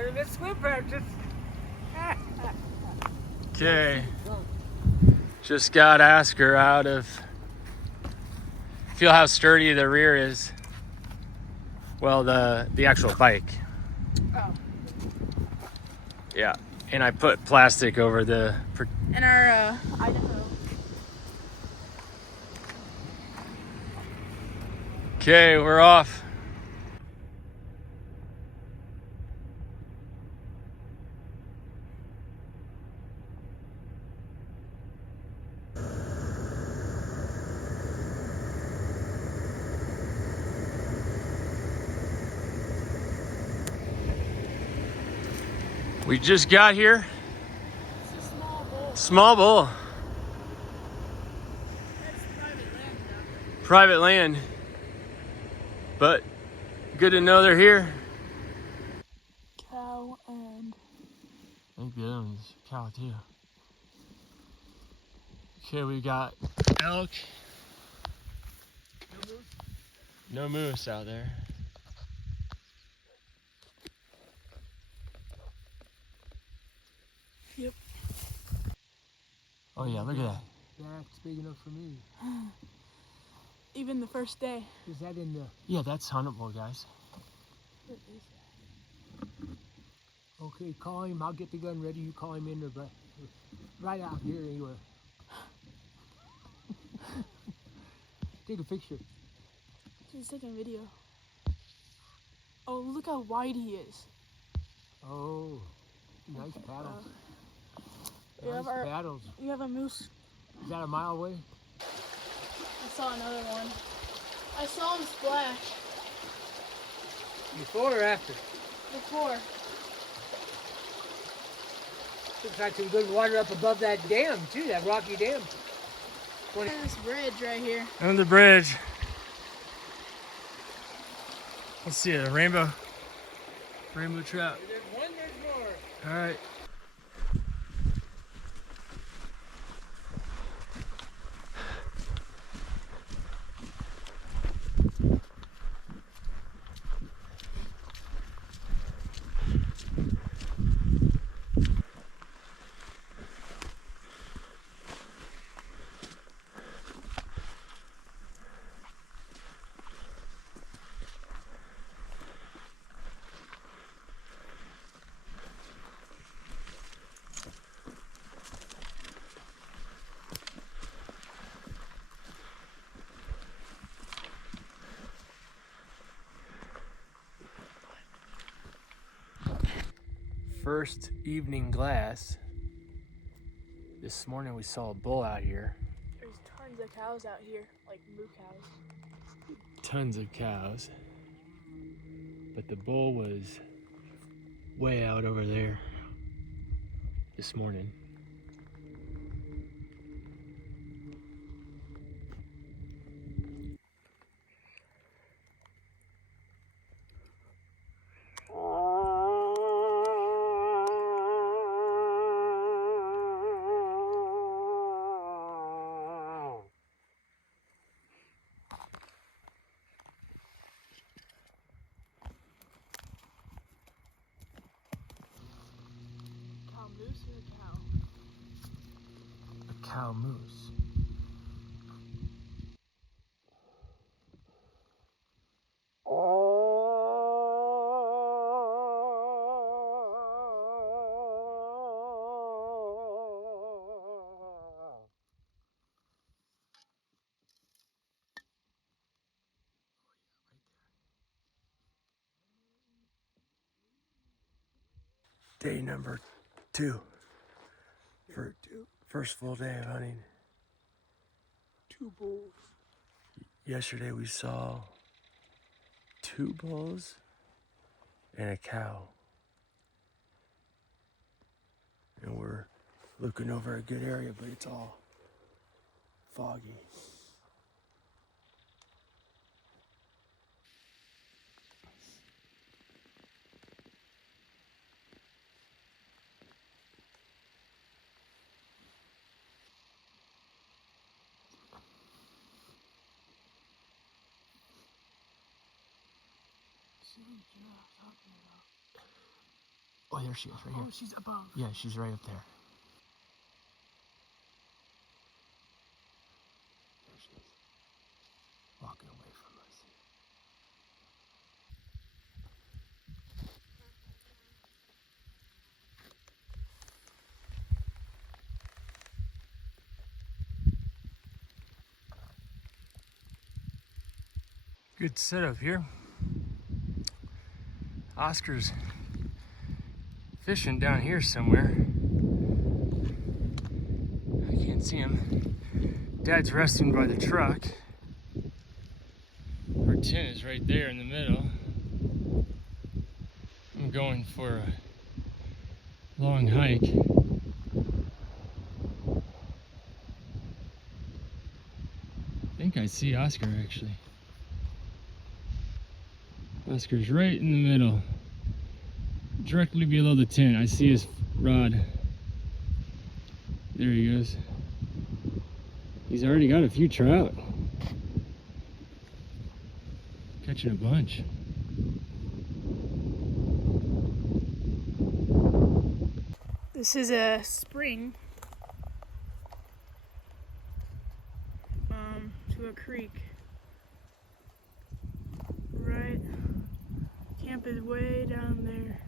gonna miss swim practice. Okay. Just got Asker out of. Feel how sturdy the rear is. Well, the actual bike. Oh. Yeah, and I put plastic over the. In our Idaho. Okay, we're off. We just got here. It's a small bowl. Small bowl. That's private land though. Private land. But good to know they're here. Cow and... I think the other one's a cow too. Okay, we got elk. No moose out there. Yep. Oh yeah, look at that. That's big enough for me. Even the first day. Is that in the... Yeah, that's huntable, guys. What is that? Okay, call him. I'll get the gun ready. You call him in there, but right out here anywhere. Take a picture. He's taking a video. Oh, look how wide he is. Oh, nice paddles. We have Nice paddles. We have a moose. Is that a mile away? I saw another one. I saw him splash Before or after? before. Looks like some good water up above that dam too, that rocky dam. This bridge right here. On the bridge. Let's see a rainbow trout. There's one, there's more. All right. First evening glass. This morning we saw a bull out here. There's tons of cows out here, like moo cows. Tons of cows. But the bull was way out over there this morning. Cow moose or a cow? A cow moose. Day number 2. First full day of hunting. 2 bulls. Yesterday we saw 2 bulls and a cow. And we're looking over a good area, but it's all foggy. See what you're talking about. Oh, there she is, right here. Oh, she's above. Yeah, she's right up there. There she is. Walking away from us. Good setup here. Oscar's fishing down here somewhere. I can't see him. Dad's resting by the truck. Our tent is right there in the middle. I'm going for a long hike. I think I see Oscar actually. Oscar's right in the middle, directly below the tent. I see his rod. There he goes. He's already got a few trout. Catching a bunch. This is a spring to a creek. Right, camp is way down there.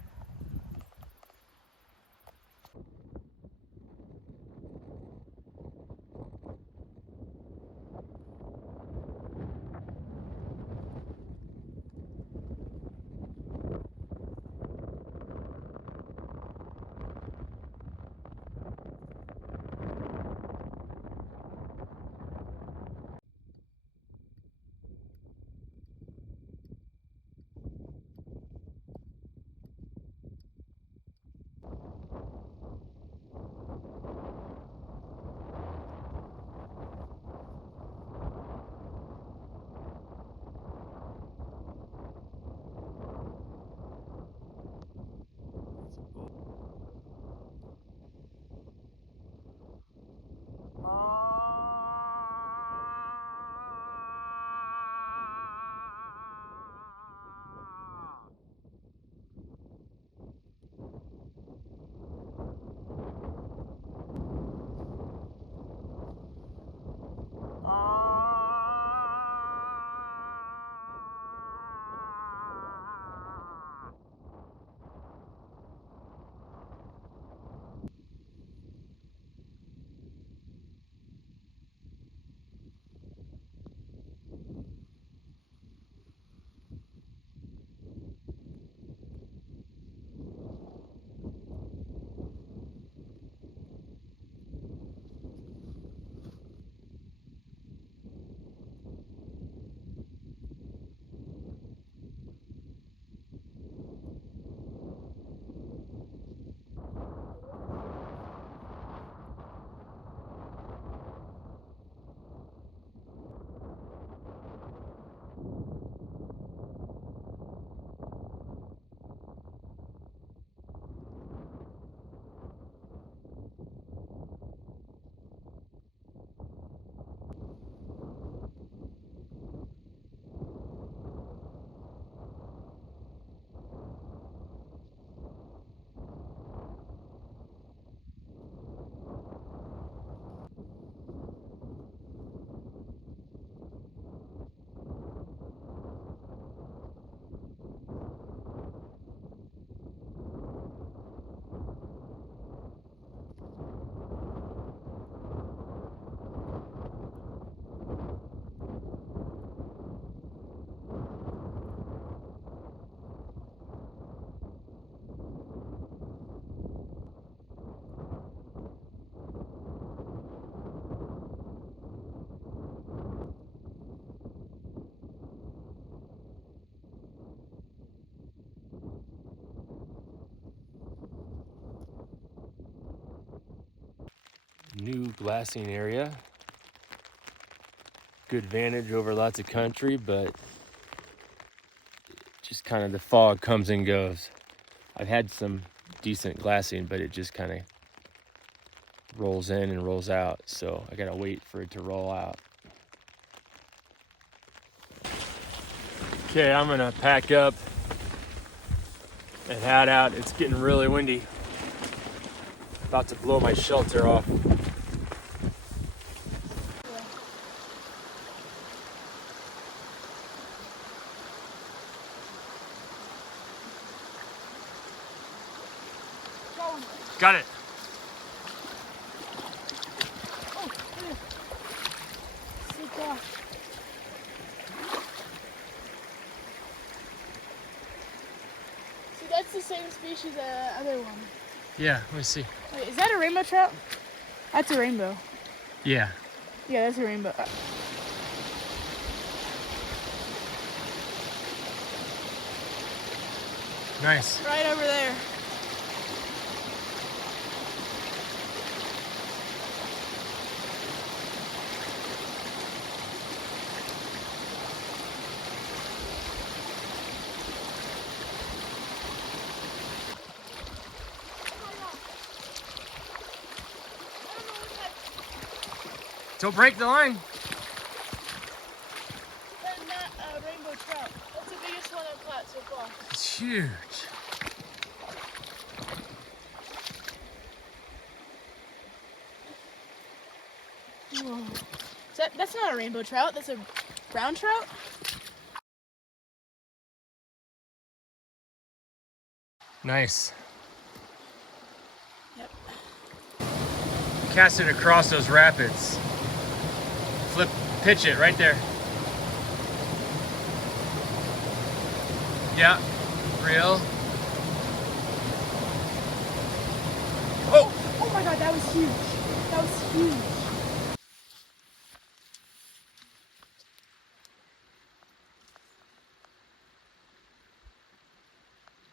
New glassing area. Good vantage over lots of country, but just kind of the fog comes and goes. I've had some decent glassing, but it just kind of rolls in and rolls out, so I gotta wait for it to roll out. Okay, I'm gonna pack up and head out. It's getting really windy. About to blow my shelter off. Got it. Oh, yeah. Sit down. See, that's the same species as the other one. Yeah, let me see. Wait, is that a rainbow trout? That's a rainbow. Yeah. Yeah, that's a rainbow. Nice. Right over there. Don't break the line. That's not a rainbow trout. That's the biggest one I've caught so far. It's huge. Whoa. That's not a rainbow trout. That's a brown trout. Nice. Yep. Cast it across those rapids. Pitch it right there. Yeah, reel. Oh! Oh my god, that was huge. That was huge.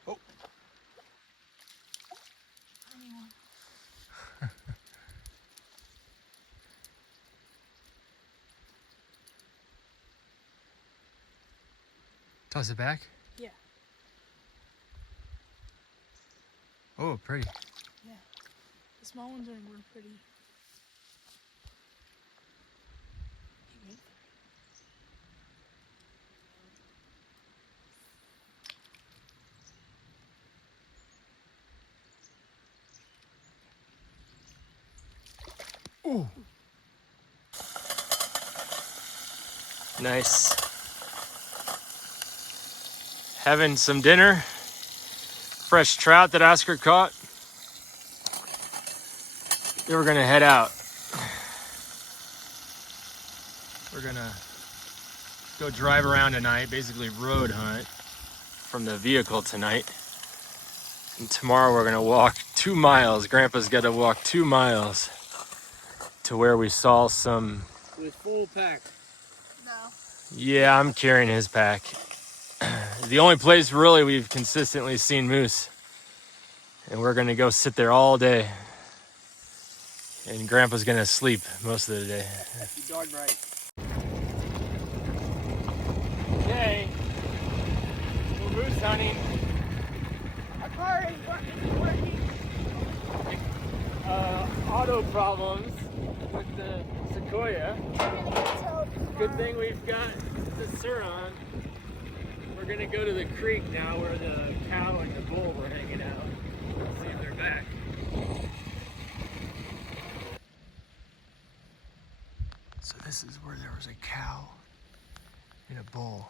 Oh. Toss it back. Yeah. Oh, pretty. Yeah. The small ones are more pretty. Ooh. Nice. Having some dinner. Fresh trout that Oscar caught. Then we're gonna head out. We're gonna go drive around tonight, basically road hunt from the vehicle tonight. And tomorrow we're gonna walk 2 miles. Grandpa's gotta walk 2 miles to where we saw some. With full pack. No. Yeah, I'm carrying his pack. The only place really we've consistently seen moose. And we're gonna go sit there all day. And Grandpa's gonna sleep most of the day. You're darn right. Okay. We're moose hunting. Our car isn't working. Auto problems with the Sequoia. Good thing we've got the Suron. We're gonna go to the creek now where the cow and the bull were hanging out. See if they're back. So this is where there was a cow and a bull.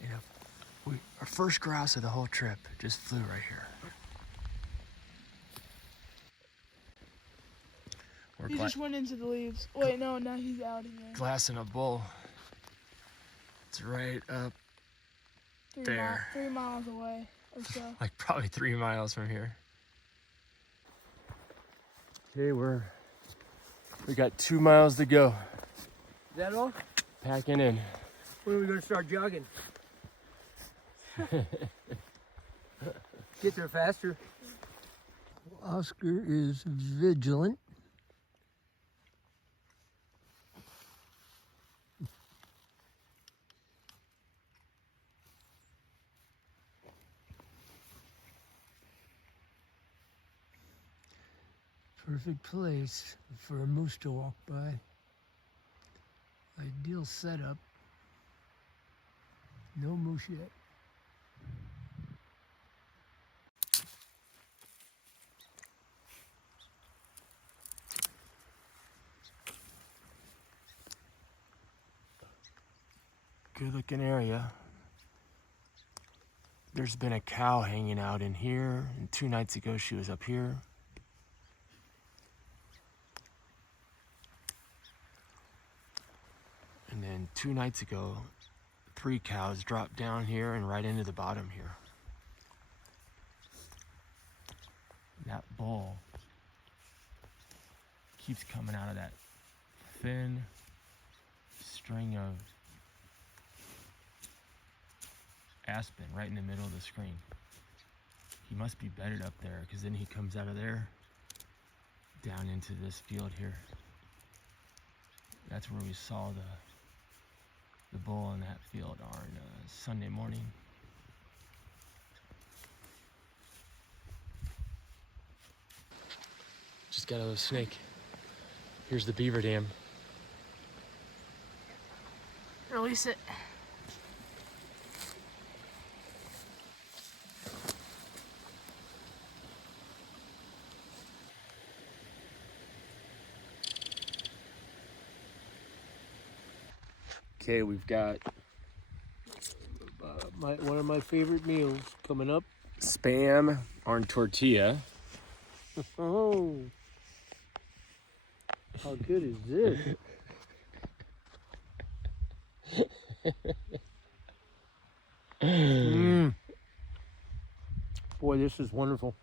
And our first grouse of the whole trip just flew right here. We're He just went into the leaves. Wait, no, now he's out again. glassing a bull. It's right up there. 3 miles away or so. Like probably 3 miles from here. Okay, we got 2 miles to go. Is that all? Packing in. When are we going to start jogging? Get there faster. Oscar is vigilant. Perfect place for a moose to walk by. Ideal setup. No moose yet. Good looking area. There's been a cow hanging out in here, and 2 nights ago she was up here. And then 2 nights ago, 3 cows dropped down here and right into the bottom here. That bull keeps coming out of that thin string of aspen right in the middle of the screen. He must be bedded up there, because then he comes out of there down into this field here. That's where we saw the bull in that field on Sunday morning. Just got out of the snake. Here's the beaver dam. Release it. Okay, we've got One of my favorite meals coming up. spam on tortilla. Oh, how good is this? Boy, this is wonderful.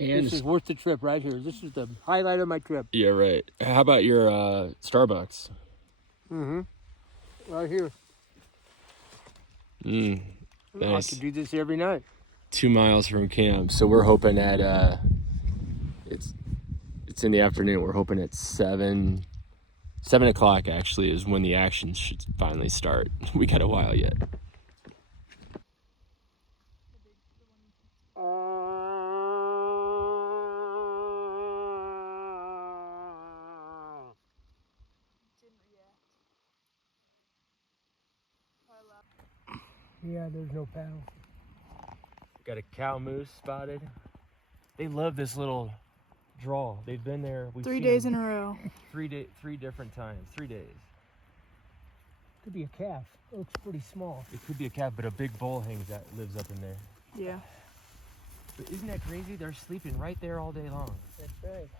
And This is worth the trip right here. This is the highlight of my trip. yeah, right. How about your Starbucks? Right here. I Nice. could do this every night. 2 miles from camp, so we're hoping at it's in the afternoon. We're hoping at 7 o'clock actually is when the action should finally start. We got a while yet. Yeah, there's no paddle. Got a cow moose spotted. They love this little draw. They've been there. We've 3 seen days them in a row. 3 different times. 3 days. Could be a calf. It looks pretty small. It could be a calf, but a big bull lives up in there. Yeah. But isn't that crazy? They're sleeping right there all day long. That's right.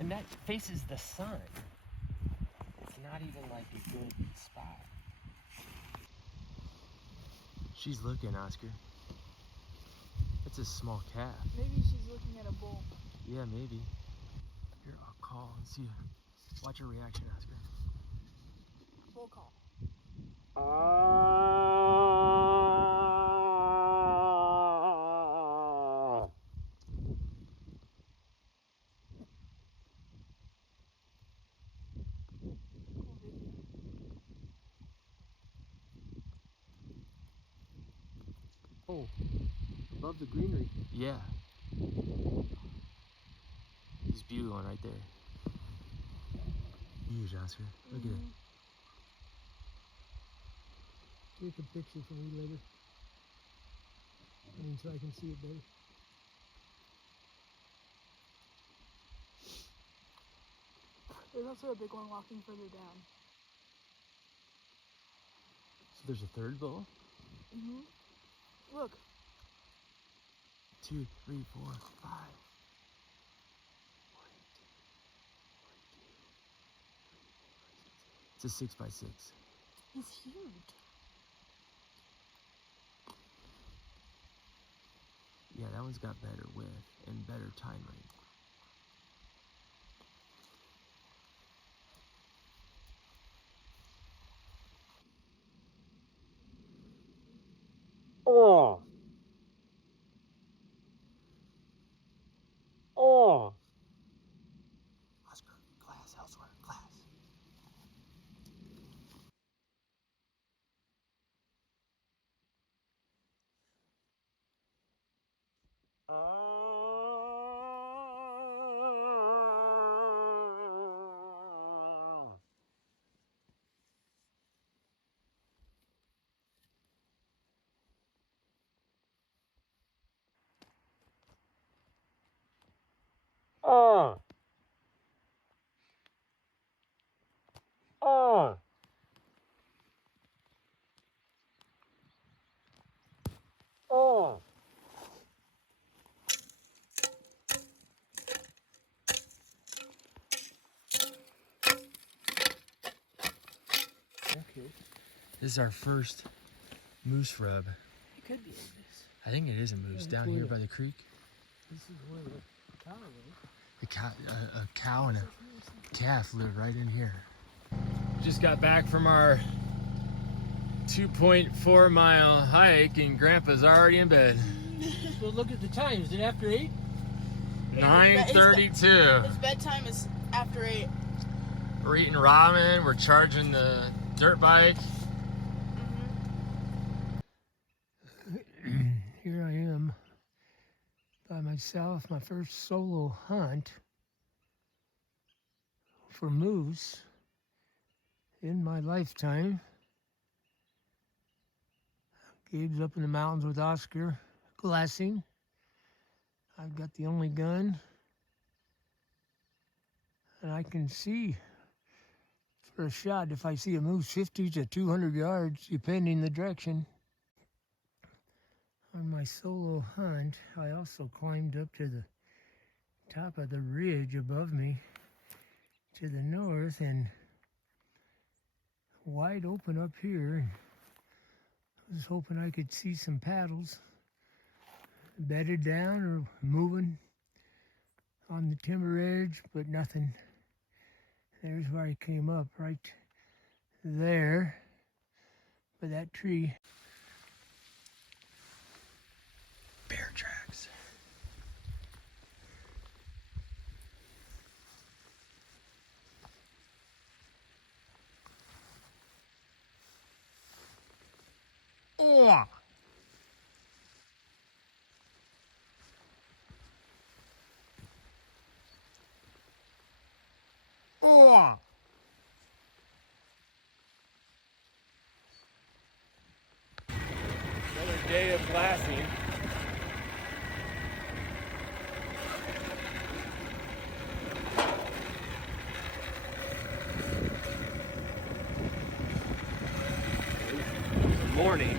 And that faces the sun. It's not even like a good spot. She's looking, Oscar. That's a small calf. Maybe she's looking at a bull. Yeah, maybe. Here, I'll call and see. Watch her reaction, Oscar. Bull call. Oh, above the greenery. Yeah. He's bugling right there. Huge, Oscar. Look at it. Take a picture for me later. So I can see it better. There's also a big one walking further down. So there's a third bull? Look. 2, 3, 4, 5. It's a 6x6. He's huge. Yeah, that one's got better width and better time range. Oh. Oh. Oscar, glass elsewhere, glass. Oh. Oh. Oh. Okay. This is our first moose rub. It could be a moose. I think it is a moose down here by the creek. This is where the cow lives. A cow and a calf live right in here. Just got back from our 2.4 mile hike and Grandpa's already in bed. So look at the time. Is it after 8? 9:32. His bedtime is after 8. We're eating ramen. We're charging the dirt bike. Here I am by myself, my first solo hunt for moose in my lifetime. Gabe's up in the mountains with Oscar glassing. I've got the only gun, and I can see for a shot if I see a moose 50 to 200 yards, depending the direction. On my solo hunt, I also climbed up to the top of the ridge above me to the north, and wide open up here. I was hoping I could see some paddles bedded down or moving on the timber edge, but nothing. There's where I came up, right there by that tree. Bear tracks. Oh. Oh. Another day of glassing. Morning.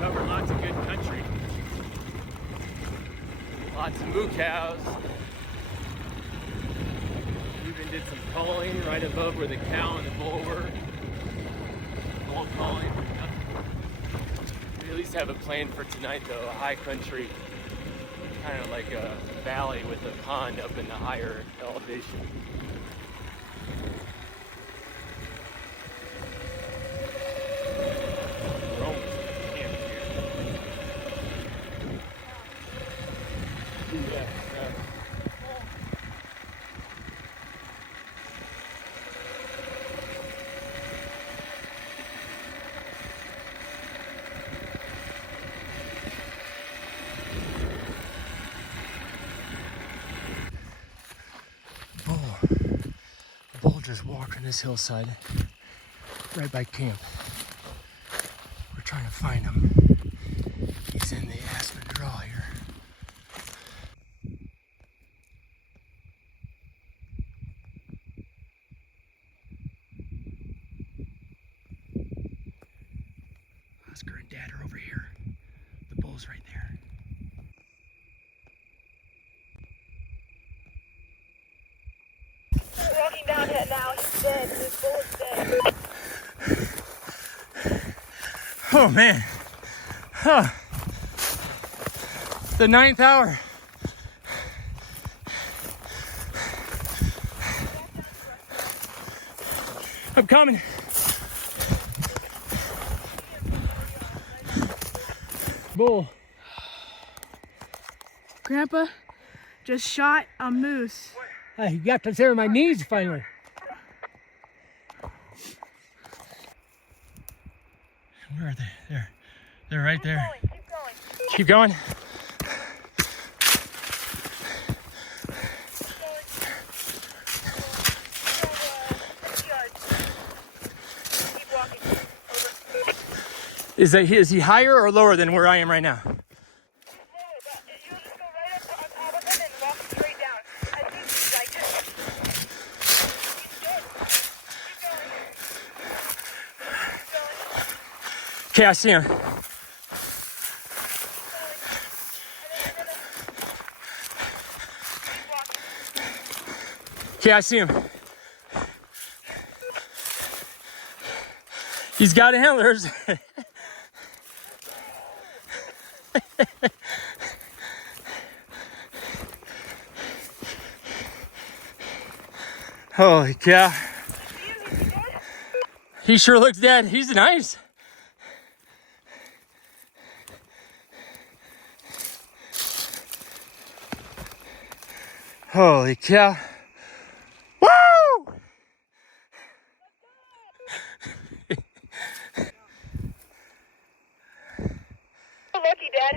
Covered lots of good country. Lots of moo cows. Even did some calling right above where the cow and the bull were. Bull calling. We at least have a plan for tonight though, a high country, kind of like a valley with a pond up in the higher elevation. Bull just walking this hillside right by camp. We're trying to find him. He's in the aspen draw here. Oscar and Dad are over here. The bull's right there. Walking down it now. He's dead. His bull is dead. Oh man. Huh. The 9th hour. I'm coming. Bull. Grandpa just shot a moose. I got to there on my knees finally. Where are they? There. They're right there. Keep going. Keep going. Is he higher or lower than where I am right now? You'll just go right up on top of him and walk straight down. Okay, I see him. Okay, I see him. He's got antlers. Holy cow. He sure looks dead. He's nice. Holy cow. Woo! Lucky, Dad.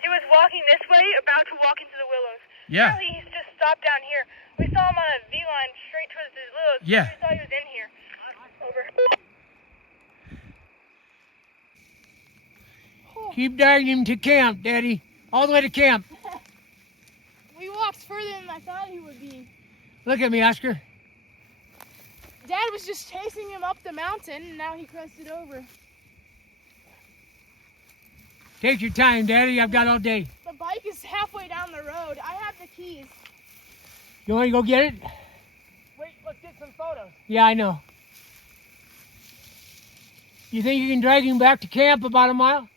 He was walking this way, about to walk into the willows. Yeah. Apparently he's just stopped down here. We saw him on a V line straight towards the willows. Yeah. We thought he was in here. Over. Keep dragging him to camp, Daddy. All the way to camp. We walked further than I thought he would be. Look at me, Oscar. Dad was just chasing him up the mountain, and now he crested over. Take your time, Daddy. I've got all day. The bike is halfway down the road. I have the keys. You want to go get it? Wait, let's get some photos. Yeah, I know. You think you can drag him back to camp about a mile?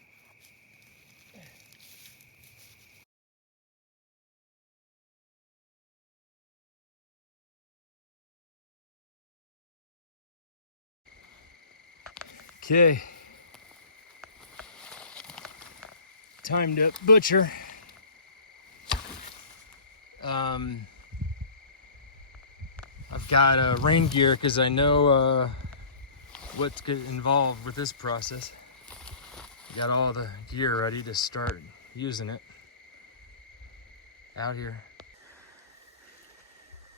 Okay. Time to butcher. I've got rain gear because I know what's involved with this process. Got all the gear ready to start using it out here.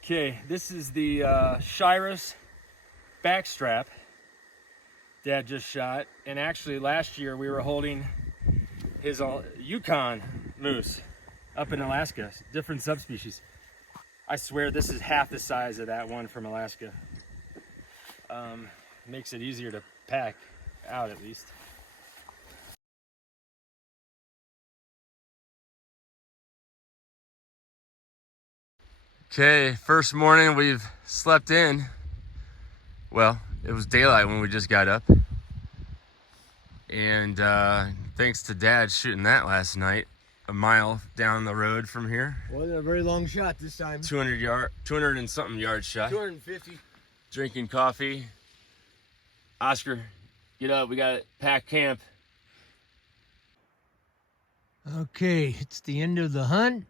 Okay, this is the Shiras backstrap Dad just shot, and actually last year we were holding his Yukon moose up in Alaska, different subspecies. I swear this is half the size of that one from Alaska. Makes it easier to pack out at least. Okay, first morning we've slept in. Well, it was daylight when we just got up. And thanks to Dad shooting that last night, a mile down the road from here. Wasn't a very long shot this time. 200 and something yard shot. 250. Drinking coffee. Oscar, get up, we gotta pack camp. Okay, it's the end of the hunt.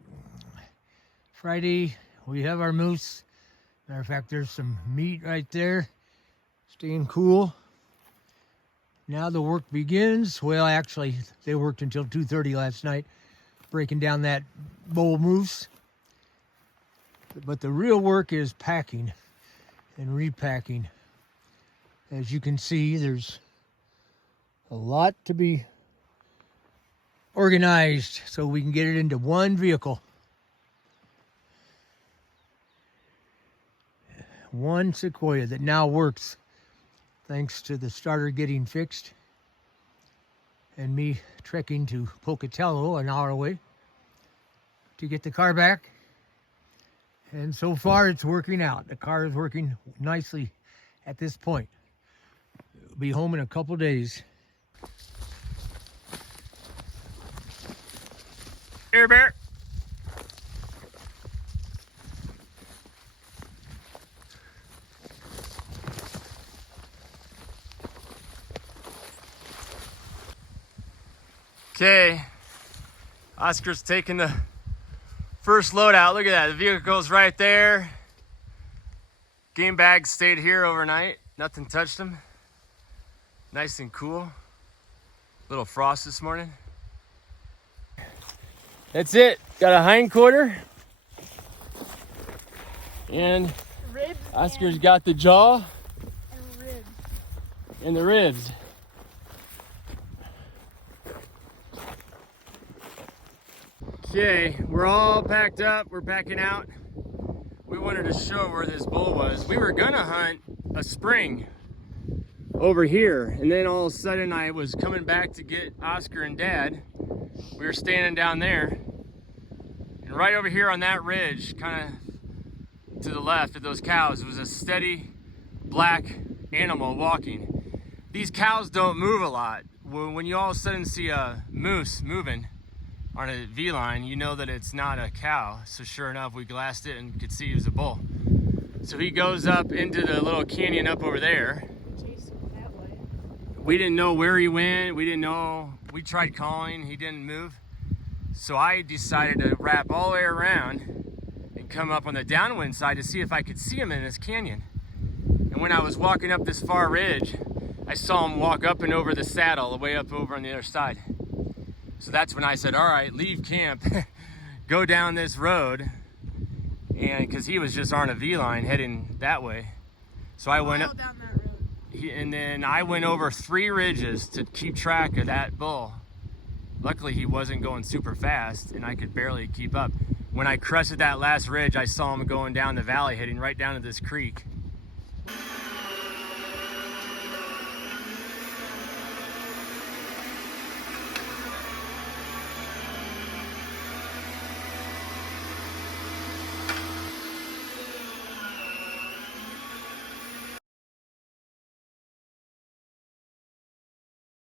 Friday, we have our moose. Matter of fact, there's some meat right there. Staying cool. Now the work begins. Well, actually, they worked until 2:30 last night, breaking down that bull moose. But the real work is packing and repacking. As you can see, there's a lot to be organized so we can get it into one vehicle. One Sequoia that now works thanks to the starter getting fixed and me trekking to Pocatello, an hour away, to get the car back. And so far it's working out. The car is working nicely at this point. It'll be home in a couple days. Air Bear. Okay, Oscar's taking the first load out. Look at that, the vehicle's right there. Game bags stayed here overnight. Nothing touched them. Nice and cool. Little frost this morning. That's it. Got a hind quarter. And Ribs Oscar's got the jaw and ribs. and the ribs. Okay, we're all packed up. We're packing out. We wanted to show where this bull was. We were gonna hunt a spring over here. And then all of a sudden I was coming back to get Oscar and Dad. We were standing down there. And right over here on that ridge, kind of to the left of those cows, was a steady black animal walking. These cows don't move a lot. When you all of a sudden see a moose moving on a V-line, you know that it's not a cow. So sure enough, we glassed it and could see it was a bull. So he goes up into the little canyon up over there. We didn't know where he went. We didn't know. We tried calling. He didn't move. So I decided to wrap all the way around and come up on the downwind side to see if I could see him in this canyon. And when I was walking up this far ridge, I saw him walk up and over the saddle, way up over on the other side. So that's when I said, all right, leave camp, go down this road. And because he was just on a V-line heading that way. So I went up down that road. And then I went over 3 ridges to keep track of that bull. Luckily he wasn't going super fast and I could barely keep up. When I crested that last ridge, I saw him going down the valley, heading right down to this creek.